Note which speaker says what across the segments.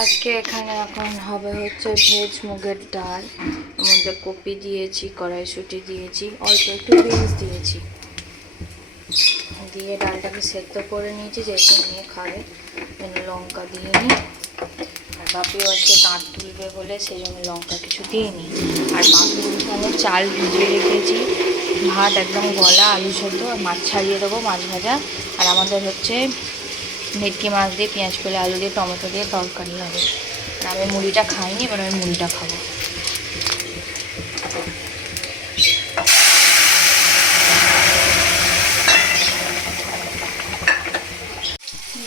Speaker 1: আজকে এখানে এখন হবে হচ্ছে ভেজ মুগের ডাল। মধ্যে কপি দিয়েছি, কড়াইশুটি দিয়েছি, অল্প একটু বিনস দিয়েছি। দিয়ে ডালটাকে সেদ্ধ করে নিয়েছি, যেহেতু নিয়ে খাবে লঙ্কা দিয়ে নিই। বাপিও আজকে দাঁত তুলবে বলে সেই জন্য লঙ্কা কিছু দিইনি। আর বাপি আমি চাল ভিজিয়ে রেখেছি, ভাত একদম গলা, আলু সেদ্ধ, আর মাছ ছাড়িয়ে দেবো মাছ ভাজা। আর আমাদের হচ্ছে ভেটকি মাছ দিয়ে, পেঁয়াজ করে আলু দিয়ে, টমেটো দিয়ে তরকারি হবে। আর আমি মুড়িটা খাইনি, এবার আমি মুড়িটা খাব।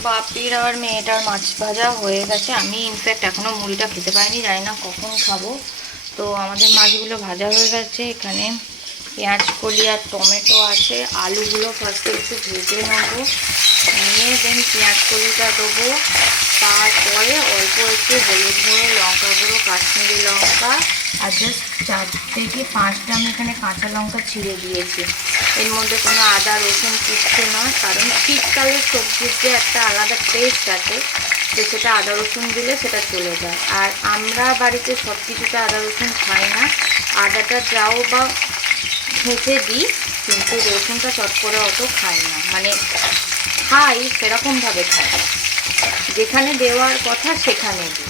Speaker 1: বাপির আর মেয়েটার মাছ ভাজা হয়ে গেছে। আমি ইনফ্যাক্ট এখনও মুড়িটা খেতে পারিনি, জানি না কখন খাব। তো আমাদের মাছগুলো ভাজা হয়ে গেছে এখানে। পেঁয়াজ, কলি আর টমেটো আছে। আলুগুলো ফার্স্টে একটু ভেজে নেব। নিয়ে দেন পেঁয়াজ, কলিটা দেবো। তারপরে অল্প একটু হলুদ গুঁড়ো, লঙ্কা গুঁড়ো, কাশ্মীরি লঙ্কা আর জাস্ট চারটে কি পাঁচটা আমি এখানে কাঁচা লঙ্কা ছিঁড়ে দিয়েছি। এর মধ্যে কোনো আদা, রসুন কিচ্ছু না কারণ শীতকালের সবজির যে একটা আলাদা টেস্ট আছে, যে সেটা আদা, রসুন দিলে সেটা চলে যায়। আর আমরা বাড়িতে সব কিছুতে আদা, রসুন খাই না। আদাটা যাও বা খেতে দিই, কিন্তু রসুনটা চট করে অত খাই না। মানে খাই, সেরকমভাবে খাই। যেখানে দেওয়ার কথা, সেখানে দিই।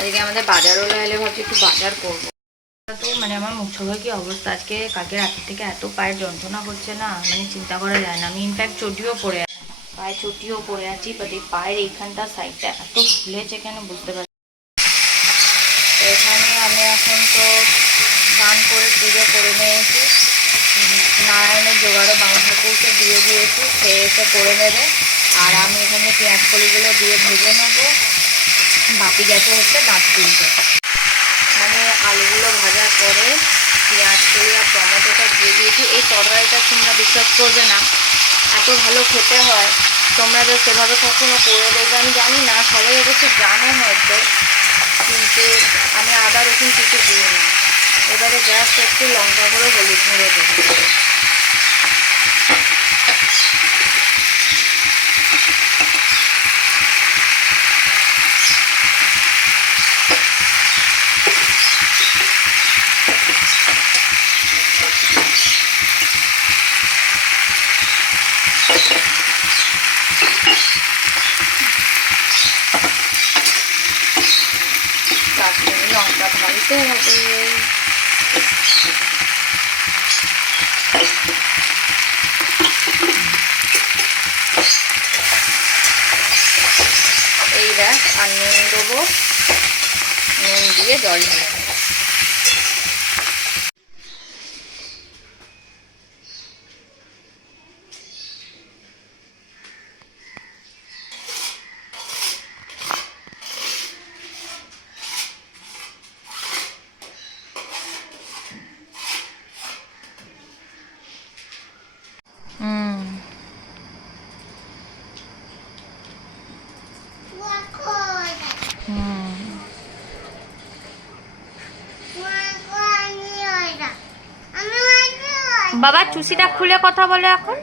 Speaker 1: এদিকে আমাদের বাজারওয়ালা এলে ভাবছি একটু বাজার করব। তো মানে আমার মুখ সবার কি অবস্থা? আজকে কালকে রাত থেকে এত পায়ের যন্ত্রণা করছে না? মানে চিন্তা করা যায় না। আমি ইনফ্যাক্ট চটিও আছি। পায়ে চটিও পরে আছি বাট এই পায়ের এইখানটা সাইডটা এত ফুলেছে কেন বুঝতে পারছি না। তো এখানে আমি এখন তো স্নান করে পুজো করে নিয়েছি। নারায়ণের জোগাড়ও বাবা ঠাকুরকে দিয়ে দিয়েছি, খেয়ে এসে করে নেবে। আর আমি এখানে পেঁয়াজ কলিগুলো দিয়ে ভেজে নেব। বাপি গেছে হচ্ছে, দাঁত তুলতে মানে আলুগুলো ভাজার পরে পেঁয়াজ কলি আর টমেটোটা দিয়ে দিয়েছি। এই তরকারিটা তোমরা বিশ্বাস করবে না, এত ভালো খেতে হয়। তোমরা যে সেভাবে কখনো করে দেখবে, আমি জানি না, সবাই অবশ্য জানে হয়তো। কিন্তু আমি আদা রসুন কিছু দিই না এবারে জাস্ট একটু লঙ্কা গুঁড়ো, হলুদ গুঁড়ো দেবো কাশ্মীরি ঢালতে হবে। এই দেখ আর নুন দেবো নুন দিয়ে জল ঢেলে বাবা চুসিটা খুলে কথা বলে এখন।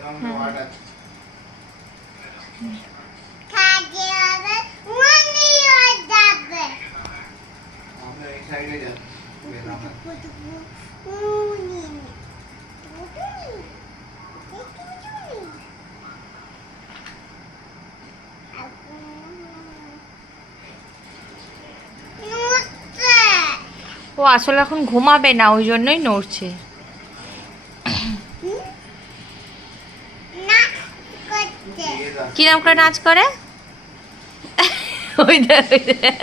Speaker 1: ও আসলে এখন ঘুমাবে না ওই জন্যই নড়ছে। কিরম করে নাচ করে ওই দেখ ওই দেখ।